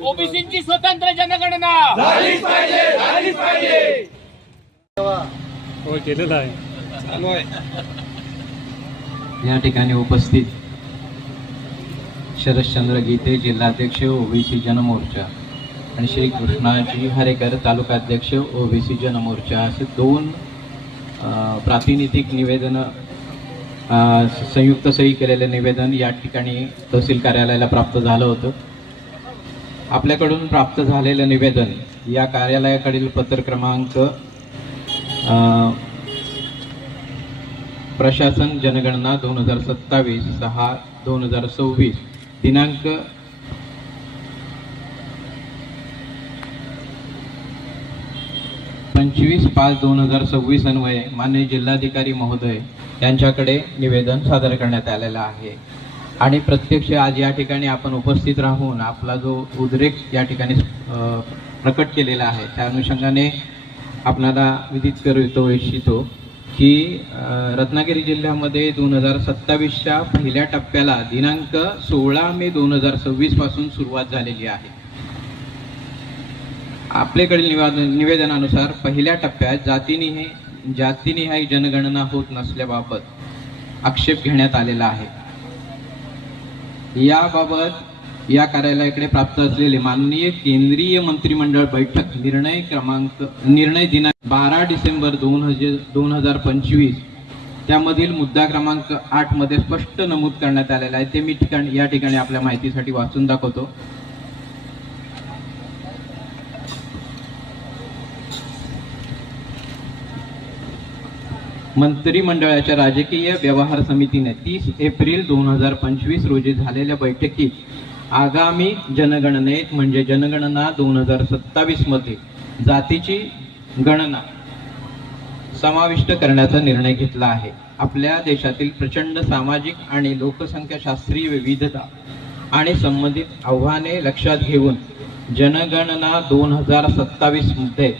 ओबीसीची स्वतंत्र जनगणना झालीच पाहिजे, झालीच पाहिजे. हो केलेलं आहे. या ठिकाणी उपस्थित शरदचंद्र गीते जिल्हाध्यक्ष ओबीसी जनमोर्चा आणि श्री कृष्णाजी हरेकर तालुकाध्यक्ष ओबीसी जनमोर्चा असे दोन प्रातिनिधिक निवेदन संयुक्त सही केलेले निवेदन या ठिकाणी तहसील कार्यालयाला प्राप्त झालं होतं. आपल्याकडून प्राप्त झालेलं निवेदन या कार्यालयाकडील पत्र क्रमांक प्रशासन जनगणना 2027-6-2026 दिनांक 25/5/2026 अन्वये माननीय जिल्हाधिकारी महोदय यांच्याकडे निवेदन सादर करण्यात आलेलं आहे. आणि प्रत्यक्ष आज या ठिकाणी आपण उपस्थित राहून आपला जो उद्रेक या ठिकाणी प्रकट केलेला आहे त्या अनुषंगाने आपल्याला विदित करू इच्छितो की रत्नागिरी जिल्ह्यामध्ये 2027च्या पहिल्या टप्प्याला दिनांक 16 मे 2026 पासून सुरुवात झालेली आहे. आपल्याकडील निवेदनानुसार पहिल्या टप्प्यात जातीनिहाय जनगणना होत नसल्याबाबत आक्षेप घेण्यात आलेला आहे. याबाबत या कार्यालयाकडे प्राप्त असलेले माननीय केंद्रीय मंत्रिमंडळ बैठक निर्णय दिनांक 12 डिसेंबर 2025 त्यामधील मुद्दा क्रमांक 8 मध्ये स्पष्ट नमूद करण्यात आलेला आहे. ते मी या ठिकाणी आपल्या माहितीसाठी वाचून दाखवतो. मंत्रिमंडळाच्या राजकीय व्यवहार समितीने 30 एप्रिल 2025 रोजी झालेल्या बैठकीत आगामी जनगणनेत म्हणजे जनगणना 2027 मध्ये जातीची गणना समाविष्ट करण्याचा निर्णय घेतला आहे. आपल्या देशातील प्रचंड सामाजिक आणि लोकसंख्याशास्त्रीय विविधता आणि संबंधित आव्हाने लक्षात घेऊन जनगणना 2027 मध्ये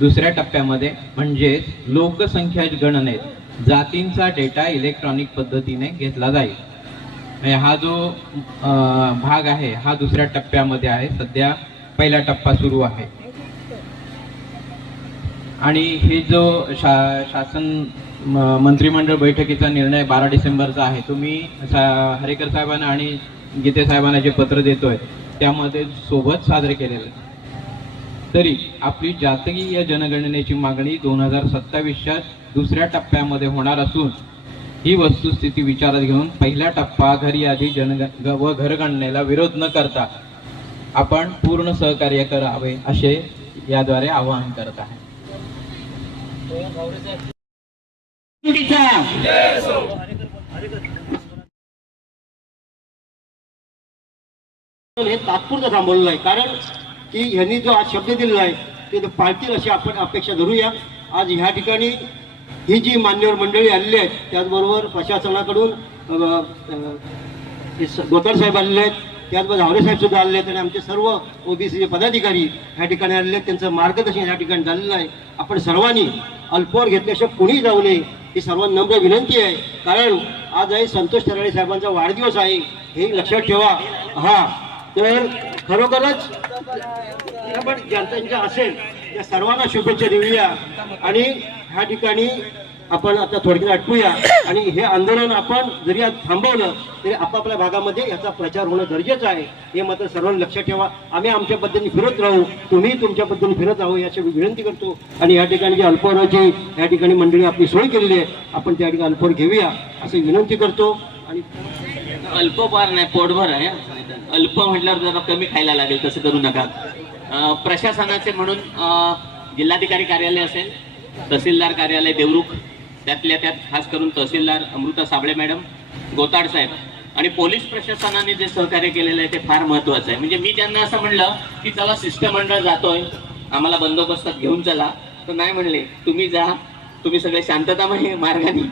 दुसऱ्या टप्प्यामध्ये म्हणजेच लोकसंख्या गणनेत जातींचा डेटा इलेक्ट्रॉनिक पद्धतीने घेतला जाईल. हा जो भाग आहे हा दुसऱ्या टप्प्यामध्ये आहे. सध्या पहिला टप्पा सुरू आहे. आणि हे जो शासन मंत्रिमंडळ बैठकीचा निर्णय 12 डिसेंबरचा आहे तुम्ही हरेकर साहेबांना आणि गीते साहेबांना जे पत्र देतोय त्यामध्ये सोबत सादर केलेलं आहे. तरी आपली जातीय जनगणनेची मागणी 2027च्या दुसऱ्या टप्प्यामध्ये होणार असून ही वस्तुस्थिती विचारात घेऊन पहिला टप्पा घरयादी व घरगणनेला विरोध न करता आपण पूर्ण सहकार्य करावे असे याद्वारे आवाहन करत आहे. हे तात्पुरतं थांबवलेलं आहे कारण की ह्यांनी जो आज शब्द दिलेला आहे ते पाळतील अशी आपण अपेक्षा धरूया. आज ह्या ठिकाणी ही जी मान्यवर मंडळी आलेली आहेत त्याचबरोबर प्रशासनाकडून गोताड साहेब आलेले आहेत, त्याचबरोबर झावरे साहेब सुद्धा आलेले आहेत आणि आमचे सर्व ओबीसीचे पदाधिकारी ह्या ठिकाणी आलेले आहेत. त्यांचं मार्गदर्शन ह्या ठिकाणी झालेलं आहे. आपण सर्वांनी अल्पवर घेतल्याशिवाय कुणीही जाऊ नये ही सर्वांना नम्र विनंती आहे. कारण आज आहे संतोष तराळे साहेबांचा वाढदिवस आहे हे लक्षात ठेवा. तर खरोखरच आपण ज्यांच्या असेल त्या सर्वांना शुभेच्छा देऊया आणि ह्या ठिकाणी आपण आता थोडक्यात आटपूया. आणि हे आंदोलन आपण जरी आज थांबवलं तरी आपापल्या भागामध्ये याचा प्रचार होणं गरजेचं आहे हे मात्र सर्वांनी लक्षात ठेवा. आम्ही आमच्या पद्धतीने फिरत राहू, तुम्ही तुमच्या पद्धतीने फिरत राहू याची विनंती करतो. आणि या ठिकाणी जे अल्पवराची या ठिकाणी मंडळी आपली सोय केलेली आहे आपण त्या ठिकाणी अल्पवर घेऊया अशी विनंती करतो. आणि अल्पभार नाही पोटभर आहे. अल्प म्हटल्यावर जरा कमी खायला लागेल तसं करू नका. प्रशासनाचे म्हणून जिल्हाधिकारी कार्यालय असेल, तहसीलदार कार्यालय देवरुख, त्यातल्या त्यात खास करून तहसीलदार अमृता साबळे मॅडम, गोताड साहेब आणि पोलीस प्रशासनाने जे सहकार्य केलेलं आहे ते फार महत्वाचं आहे. म्हणजे मी त्यांना असं म्हणलं की चला शिष्टमंडळ जातोय आम्हाला बंदोबस्तात घेऊन चला तर नाही म्हणले, तुम्ही जा, तुम्ही सगळे शांततामय मार्गाने.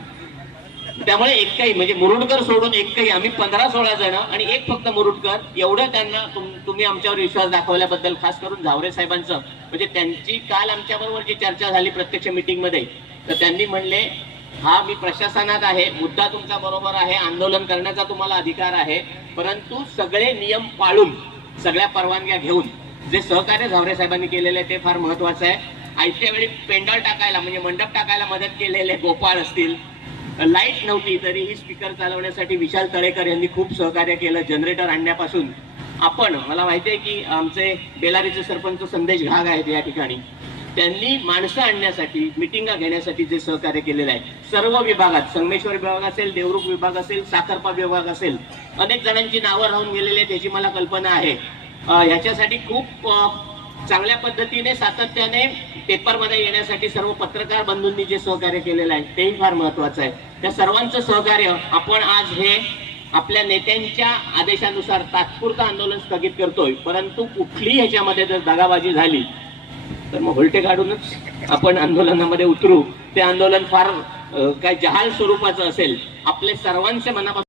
त्यामुळे एकही म्हणजे मुरुडकर सोडून एकही आम्ही 15-16 जण आणि एक फक्त मुरुडकर एवढं त्यांना तुम्ही आमच्यावर विश्वास दाखवल्याबद्दल खास करून झावरे साहेबांचं म्हणजे त्यांची काल आमच्याबरोबर जी चर्चा झाली प्रत्यक्ष मीटिंग मध्ये तर त्यांनी म्हणले हा मी प्रशासनात आहे, मुद्दा तुमचा बरोबर आहे, आंदोलन करण्याचा तुम्हाला अधिकार आहे, परंतु सगळे नियम पाळून सगळ्या परवानग्या घेऊन जे सहकार्य झावरे साहेबांनी केलेले ते फार महत्वाचं आहे. आयत्या वेळी पेंडॉल टाकायला म्हणजे मंडप टाकायला मदत केलेले गोपाळ असतील, लाईट नव्हती तरीही स्पीकर चालवण्यासाठी विशाल तळेकर यांनी खूप सहकार्य केलं, जनरेटर आणण्यापासून. आपण मला माहिती आहे की आमचे बेलारीचे सरपंच संदेश घाग आहेत या ठिकाणी, त्यांनी माणसं आणण्यासाठी मिटिंगा घेण्यासाठी जे सहकार्य केलेलं आहे सर्व विभागात, संगमेश्वर विभाग असेल, देवरुख विभाग असेल, साखरपा विभाग असेल, अनेक जणांची नावं राहून गेलेली आहेत याची मला कल्पना आहे. ह्याच्यासाठी खूप चांगल्या पद्धतीने सातत्याने पेपरमध्ये येण्यासाठी सर्व पत्रकार बंधूंनी जे सहकार्य केलेलं आहे तेही फार महत्वाचं आहे. त्या सर्वांचं सहकार्य आपण आज हे आपल्या नेत्यांच्या आदेशानुसार तात्पुरतं आंदोलन स्थगित करतोय, परंतु कुठलीही ह्याच्यामध्ये जर दगाबाजी झाली तर मग उलटे काढूनच आपण आंदोलनामध्ये उतरू. ते आंदोलन फार काय जहाल स्वरूपाचं असेल. आपले सर्वांचे मनापासून